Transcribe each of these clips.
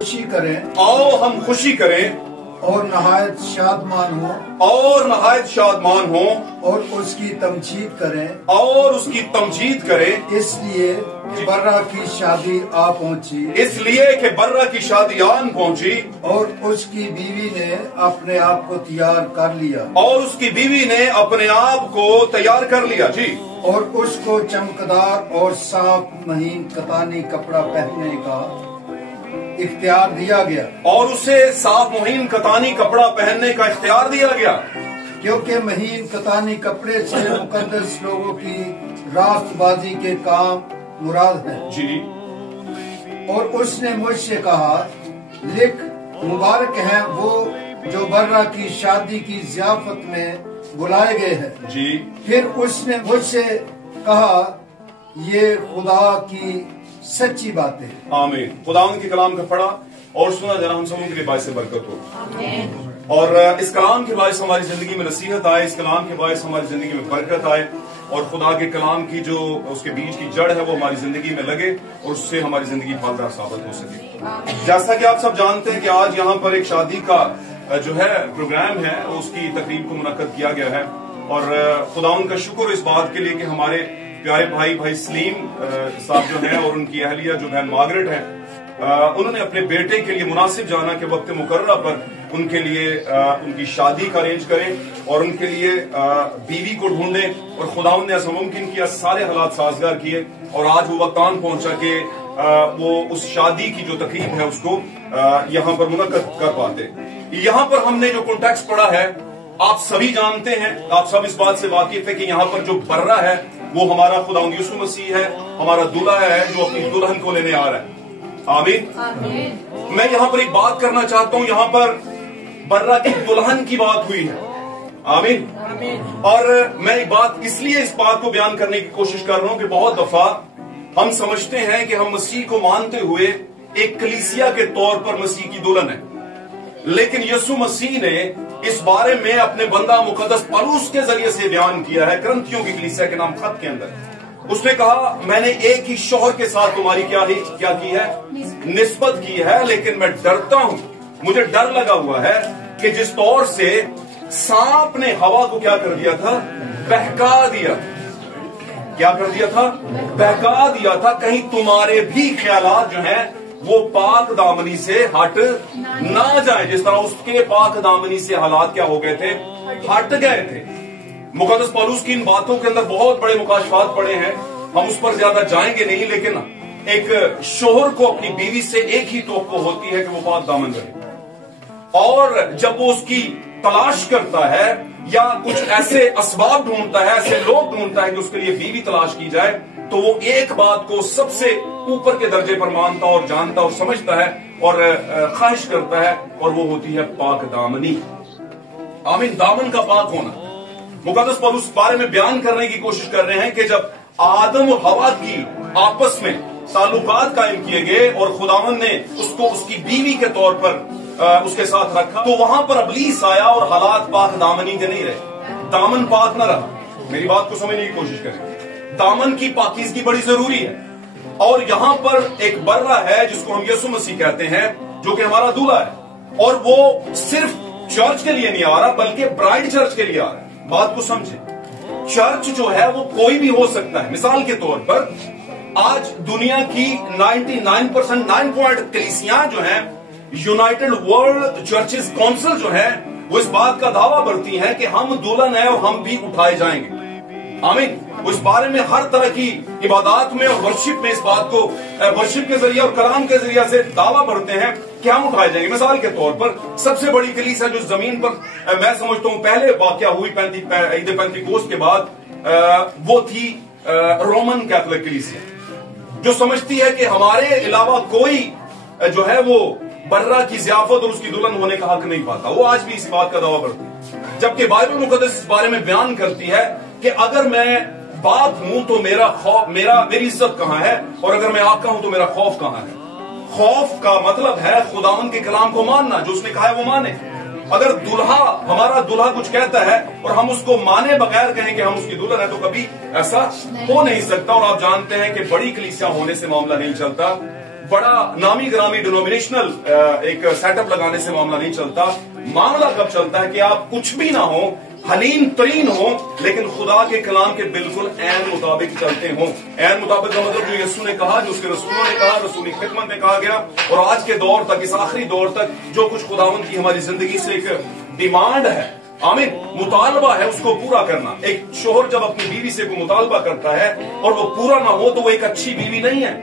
خوشی کریں، آؤ ہم خوشی کریں اور نہایت شادمان ہوں، اور اس کی تمجید کریں، اس لیے کہ برہ کی شادی آ پہنچی، اور اس کی بیوی نے اپنے آپ کو تیار کر لیا، جی، اور اس کو چمکدار اور صاف مہین کتانی کپڑا پہننے کا اختیار دیا گیا، اور اسے صاف مہین کتانی کپڑا پہننے کا اختیار دیا گیا، کیونکہ مہین کتانی کپڑے سے مقدس لوگوں کی راست بازی کے کام مراد ہیں، جی۔ اور اس نے مجھ سے کہا، لکھ، مبارک ہیں وہ جو برہ کی شادی کی ضیافت میں بلائے گئے ہیں، جی۔ پھر اس نے مجھ سے کہا، یہ خدا کی سچی باتیں ہیں۔ آمین۔ خداوند کے کلام کا پڑھا اور سنا جنا ہم سبوں کے لیے باعث برکت ہو، اور اس کلام کے باعث ہماری زندگی میں نصیحت آئے، اس کلام کے باعث ہماری زندگی میں برکت آئے، اور خدا کے کلام کی جو اس کے بیج کی جڑ ہے وہ ہماری زندگی میں لگے، اور اس سے ہماری زندگی پھلدار ثابت ہو سکے۔ جیسا کہ آپ سب جانتے ہیں کہ آج یہاں پر ایک شادی کا جو ہے پروگرام ہے، اس کی تقریب کو منعقد کیا گیا ہے، اور خداوند کا شکر اس بات کے لیے کہ ہمارے پیارے بھائی سلیم صاحب جو ہیں اور ان کی اہلیہ جو بہن مارگریٹ ہیں، انہوں نے اپنے بیٹے کے لیے مناسب جانا کہ وقت مقررہ پر ان کے لیے ان کی شادی کا ارینج کریں اور ان کے لیے بیوی کو ڈھونڈیں، اور خداوند نے ایسا ممکن کیا، سارے حالات سازگار کیے، اور آج وہ وقت آن پہنچا کہ وہ اس شادی کی جو تقریب ہے اس کو یہاں پر منعقد کر پاتے۔ یہاں پر ہم نے جو کانٹیکسٹ پڑھا ہے آپ سبھی جانتے ہیں، آپ سب اس بات سے واقف ہے کہ یہاں پر جو برہ ہے وہ ہمارا خداوند یسوع مسیح ہے، ہمارا دلہا ہے جو اپنی دلہن کو لینے آ رہا ہے۔ آمین۔ میں یہاں پر ایک بات کرنا چاہتا ہوں، یہاں پر برہ کی دلہن کی بات ہوئی ہے۔ آمین۔ اور میں ایک بات اس لیے اس بات کو بیان کرنے کی کوشش کر رہا ہوں کہ بہت دفعہ ہم سمجھتے ہیں کہ ہم مسیح کو مانتے ہوئے ایک کلیسیا کے طور پر مسیح کی دلہن ہے، لیکن یسوع مسیح نے اس بارے میں اپنے بندہ مقدس پولس کے ذریعے سے بیان کیا ہے، کرنتھیوں کی کلیسیا کے نام خط کے اندر۔ اس نے کہا، میں نے ایک ہی شوہر کے ساتھ تمہاری کیا کی ہے، نسبت کی ہے، لیکن میں ڈرتا ہوں، مجھے ڈر لگا ہوا ہے کہ جس طور سے سانپ نے ہوا کو کیا کر دیا تھا، بہکا دیا، کیا کر دیا تھا، بہکا دیا تھا، کہیں تمہارے بھی خیالات جو ہیں وہ پاک دامنی سے ہٹ نہ جائیں، جس طرح اس کے پاک دامنی سے حالات کیا ہو گئے تھے، ہٹ گئے تھے۔ مقدس پولس کی ان باتوں کے اندر بہت بڑے مکاشفات پڑے ہیں، ہم اس پر زیادہ جائیں گے نہیں، لیکن ایک شوہر کو اپنی بیوی سے ایک ہی توقع ہوتی ہے کہ وہ پاک دامن رہے، اور جب وہ اس کی تلاش کرتا ہے یا کچھ ایسے اسباب ڈھونڈتا ہے، ایسے لوگ ڈھونڈتا ہے کہ اس کے لیے بیوی تلاش کی جائے، تو وہ ایک بات کو سب سے اوپر کے درجے پر مانتا اور جانتا اور سمجھتا ہے اور خواہش کرتا ہے، اور وہ ہوتی ہے پاک دامنی۔ آمین۔ دامن کا پاک ہونا۔ مقدس پولس اس بارے میں بیان کرنے کی کوشش کر رہے ہیں کہ جب آدم اور حوا کی آپس میں تعلقات قائم کیے گئے اور خداوند نے اس کو اس کی بیوی کے طور پر اس کے ساتھ رکھا، تو وہاں پر ابلیس آیا اور حالات پاک دامنی کے نہیں رہے، دامن پاک نہ رہا۔ میری بات کو سمجھنے کی کوشش کریں، دامن کی پاکیزگی بڑی ضروری ہے، اور یہاں پر ایک برہ ہے جس کو ہم یسوع مسیح کہتے ہیں، جو کہ ہمارا دلہا ہے، اور وہ صرف چرچ کے لیے نہیں آ رہا بلکہ برائڈ چرچ کے لیے آ رہا ہے۔ بات کو سمجھیں، چرچ جو ہے وہ کوئی بھی ہو سکتا ہے۔ مثال کے طور پر آج دنیا کی 99% کلیسیاں جو ہیں، یونائٹڈ ورلڈ چرچز کونسل جو ہے، وہ اس بات کا دعویٰ کرتی ہیں کہ ہم دلہن ہیں اور ہم بھی اٹھائے جائیں گے۔ آمین۔ وہ اس بارے میں ہر طرح کی عبادات میں اور ورشپ میں اس بات کو ورشپ کے ذریعے اور کلام کے ذریعے سے دعویٰ کرتے ہیں کہ ہم اٹھائے جائیں گے۔ مثال کے طور پر سب سے بڑی کلیسیا جو زمین پر میں سمجھتا ہوں پہلے واقعہ ہوئی عید پینتیکوست کے بعد، وہ تھی رومن کیتھولک کلیسیا، جو سمجھتی ہے کہ ہمارے علاوہ کوئی جو ہے وہ برہ کی ضیافت اور اس کی دلہن ہونے کا حق نہیں پاتا۔ وہ آج بھی اس بات کا دعویٰ کرتی ہے، جبکہ بائبل مقدس اس بارے میں بیان کرتی ہے کہ اگر میں باپ ہوں تو میری عزت کہاں ہے، اور اگر میں آقا ہوں تو میرا خوف کہاں ہے۔ خوف کا مطلب ہے خداوند کے کلام کو ماننا، جو اس نے کہا ہے وہ مانے۔ اگر ہمارا دلہا کچھ کہتا ہے اور ہم اس کو مانے بغیر کہیں کہ ہم اس کی دلہن ہے تو کبھی ایسا ہو نہیں سکتا. اور آپ جانتے ہیں کہ بڑی کلیسیا ہونے سے معاملہ نہیں چلتا, بڑا نامی گرامی ڈینومینیشنل ایک سیٹ اپ لگانے سے معاملہ نہیں چلتا. معاملہ کب چلتا ہے کہ آپ کچھ بھی نہ ہو, حلیم ترین ہو, لیکن خدا کے کلام کے بالکل عین مطابق چلتے ہوں. عین مطابق کا مطلب جو یسوع نے کہا, جو اس کے رسولوں نے کہا, رسولی خدمت میں کہا گیا, اور آج کے دور تک, اس آخری دور تک جو کچھ خداوند کی ہماری زندگی سے ایک ڈیمانڈ ہے, آمین, مطالبہ ہے, اس کو پورا کرنا. ایک شوہر جب اپنی بیوی سے کوئی مطالبہ کرتا ہے اور وہ پورا نہ ہو تو وہ ایک اچھی بیوی نہیں ہے.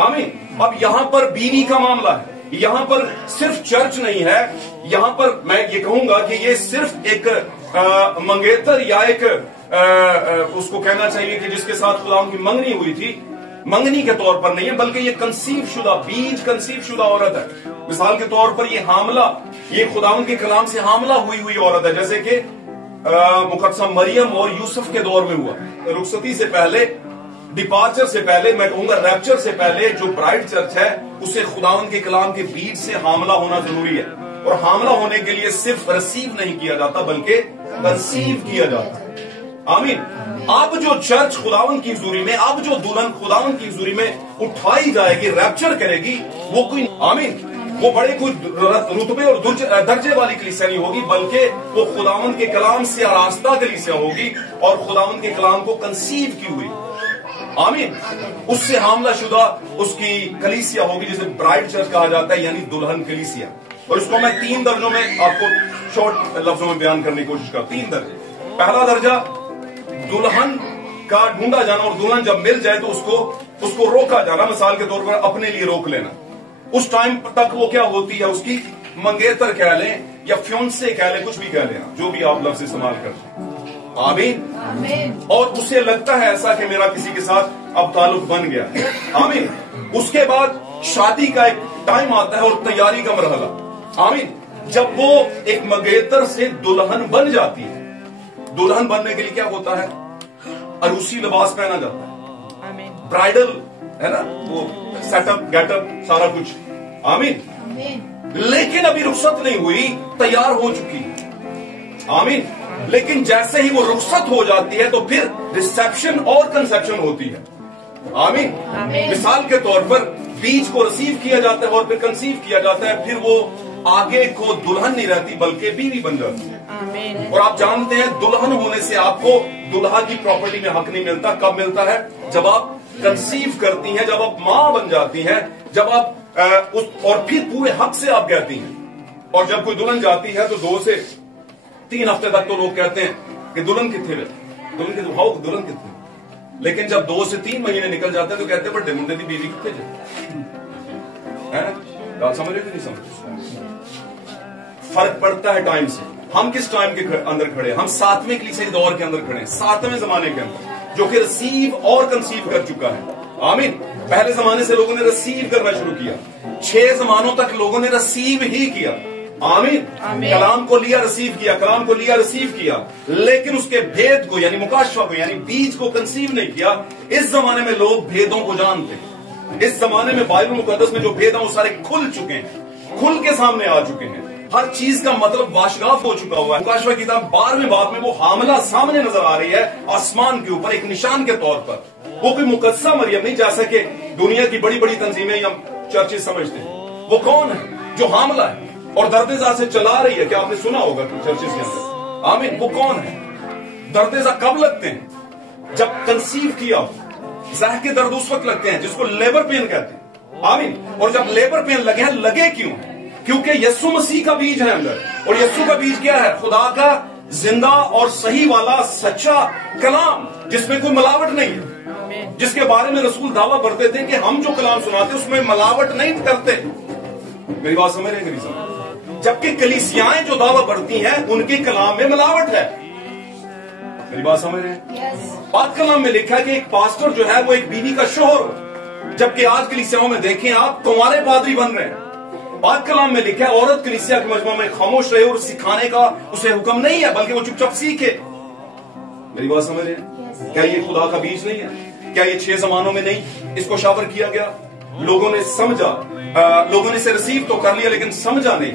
آمین. اب یہاں پر بیوی کا معاملہ ہے, یہاں پر صرف چرچ نہیں ہے, یہاں پر میں یہ کہوں گا کہ یہ صرف ایک منگیتر یا ایک اس کو کہنا چاہیے کہ جس کے ساتھ خدا کی منگنی ہوئی تھی, منگنی کے طور پر نہیں ہے, بلکہ یہ کنسیو شدہ, بیج کنسیو شدہ عورت ہے. مثال کے طور پر یہ حاملہ, یہ خداوند کے کلام سے حاملہ ہوئی عورت ہے, جیسے کہ مقدسہ مریم اور یوسف کے دور میں ہوا. رخصتی سے پہلے, ڈپارچر سے پہلے, میں کہوں گا ریپچر سے پہلے, جو برائڈ چرچ ہے اسے خداوند کے کلام کے بیج سے حاملہ ہونا ضروری ہے. اور حاملہ ہونے کے لیے صرف ریسیو نہیں کیا جاتا بلکہ کنسیو کیا جاتا ہے. آمین. اب جو چرچ خداوند کی حضوری میں, اب جو دلہن خداوند کی حضوری میں اٹھائی جائے گی, ریپچر کرے گی, وہ کوئی, آمین, وہ بڑے کوئی رتبے اور درجے والی کلیسیا نہیں ہوگی, بلکہ وہ خداوند کے کلام سے آراستہ کلیسیا ہوگی اور خداوند کے کلام کو کنسیو کی ہوئی, آمین, اس سے حاملہ شدہ اس کی کلیسیا ہوگی, جسے برائڈ چرچ کہا جاتا ہے, یعنی دلہن کلیسیا. اور اس کو میں 3 درجوں میں آپ کو شارٹ لفظوں میں بیان کرنے کی کوشش کرتا ہوں. 3 درجے. پہلا درجہ دلہن کا ڈھونڈا جانا, اور دلہن جب مل جائے تو اس کو روکا جانا. مثال کے طور پر اپنے لیے روک لینا. اس ٹائم تک وہ کیا ہوتی ہے, اس کی منگیتر کہہ لیں یا فیونسے کہہ لیں, کچھ بھی کہہ لیں, جو بھی آپ لفظ استعمال کرتے ہیں. آمین. اور اسے لگتا ہے ایسا کہ میرا کسی کے ساتھ اب تعلق بن گیا. آمین. اس کے بعد شادی کا ایک ٹائم آتا ہے اور تیاری کا مرحلہ. آمین. جب وہ ایک منگیتر سے دلہن بن جاتی ہے, دلہن بننے کے لیے کیا ہوتا ہے, عروسی لباس پہنا جاتا ہے, برائڈل ہے نا, وہ سیٹ اپ گیٹ اپ سارا کچھ. آمین. لیکن ابھی رخصت نہیں ہوئی, تیار ہو چکی ہے. آمین. لیکن جیسے ہی وہ رخصت ہو جاتی ہے تو پھر ریسیپشن اور کنسیپشن ہوتی ہے. آمین. مثال کے طور پر بیج کو ریسیو کیا جاتا ہے اور پھر کنسیو کیا جاتا ہے, پھر وہ آگے کو دلہن نہیں رہتی بلکہ بیوی بن جاتی ہے. اور آپ جانتے ہیں دلہن ہونے سے آپ کو دلہا کی پراپرٹی میں حق نہیں ملتا. کب ملتا ہے؟ جب آپ کنسیو کرتی ہیں, جب آپ ماں بن جاتی ہیں, جب آپ اور پھر پورے حق سے آپ کہتی ہیں. اور جب کوئی دلہن جاتی ہے تو 2 سے 3 ہفتے تک تو لوگ کہتے ہیں کہ دلہن کتنے میں, دلہن کتنے. لیکن جب 2 سے 3 مہینے نکل جاتے ہیں تو کہتے ہیں بڑے منڈے کی بیوی کتنے جائے. بات سمجھ رہے کہ نہیں سمجھ؟ فرق پڑتا ہے ٹائم سے. ہم کس ٹائم کے اندر کھڑے ہیں؟ ہم 7ویں کلیسیا کے دور کے اندر کھڑے ہیں, 7ویں زمانے کے اندر, جو کہ ریسیو اور کنسیو کر چکا ہے. آمین. پہلے زمانے سے لوگوں نے ریسیو کرنا شروع کیا, 6 زمانوں تک لوگوں نے ریسیو ہی کیا. آمین. کلام کو لیا, ریسیو کیا, کلام کو لیا, ریسیو کیا, لیکن اس کے بھید کو یعنی مکاشفہ کو یعنی بیج کو کنسیو نہیں کیا. اس زمانے میں لوگ بھیدوں کو جانتے ہیں. اس زمانے میں بائبل مقدس میں جو بھید ہیں وہ سارے کھل چکے ہیں, کھل کے سامنے آ چکے ہیں. ہر چیز کا مطلب واشگاف ہو چکا ہوا ہے. مکاشفہ کی کتاب 12ویں باب میں وہ حاملہ سامنے نظر آ رہی ہے آسمان کے اوپر ایک نشان کے طور پر. وہ کوئی مقدسہ مریم نہیں, جیسا کہ دنیا کی بڑی بڑی تنظیمیں یا چرچز سمجھتے ہیں. وہ کون ہے جو حاملہ ہے اور درد زا سے چلا رہی ہے؟ کیا آپ نے سنا ہوگا چرچز کے اندر. آمین. وہ کون ہے؟ درد زا کب لگتے ہیں؟ جب کنسیو کیا ہو. زہ کے درد اس وقت لگتے ہیں جس کو لیبر پین کہتے ہیں. آمین. اور جب لیبر پین لگے ہیں, لگے کیوں؟ کیونکہ یسوع مسیح کا بیج ہے اندر. اور یسوع کا بیج کیا ہے؟ خدا کا زندہ اور صحیح والا سچا کلام, جس میں کوئی ملاوٹ نہیں ہے, جس کے بارے میں رسول دعویٰ کرتے تھے کہ ہم جو کلام سناتے اس میں ملاوٹ نہیں کرتے. میری بات سمجھ رہے ہیں کہ نہیں سمجھ؟ جبکہ کلیسیائیں جو دعویٰ کرتی ہیں ان کے کلام میں ملاوٹ ہے. میری بات سمجھ رہے ہیں؟ پاک کلام میں لکھا ہے کہ ایک پاسٹر جو ہے وہ ایک بیوی کا شوہر, جبکہ آج کلیسیاؤں میں دیکھیں آپ کنوارے پادری بن رہے ہیں. پاک کلام میں لکھا ہے عورت کلیسیا کے مجمع میں خاموش رہے اور سکھانے کا اسے حکم نہیں ہے بلکہ وہ چپ چاپ سیکھے. میری بات سمجھ رہے ہیں؟ کیا یہ خدا کا بیج نہیں ہے؟ کیا یہ 6 زمانوں میں نہیں اس کو شاور کیا گیا؟ لوگوں نے سمجھا, لوگوں نے اسے ریسیو تو کر لیا لیکن سمجھا نہیں.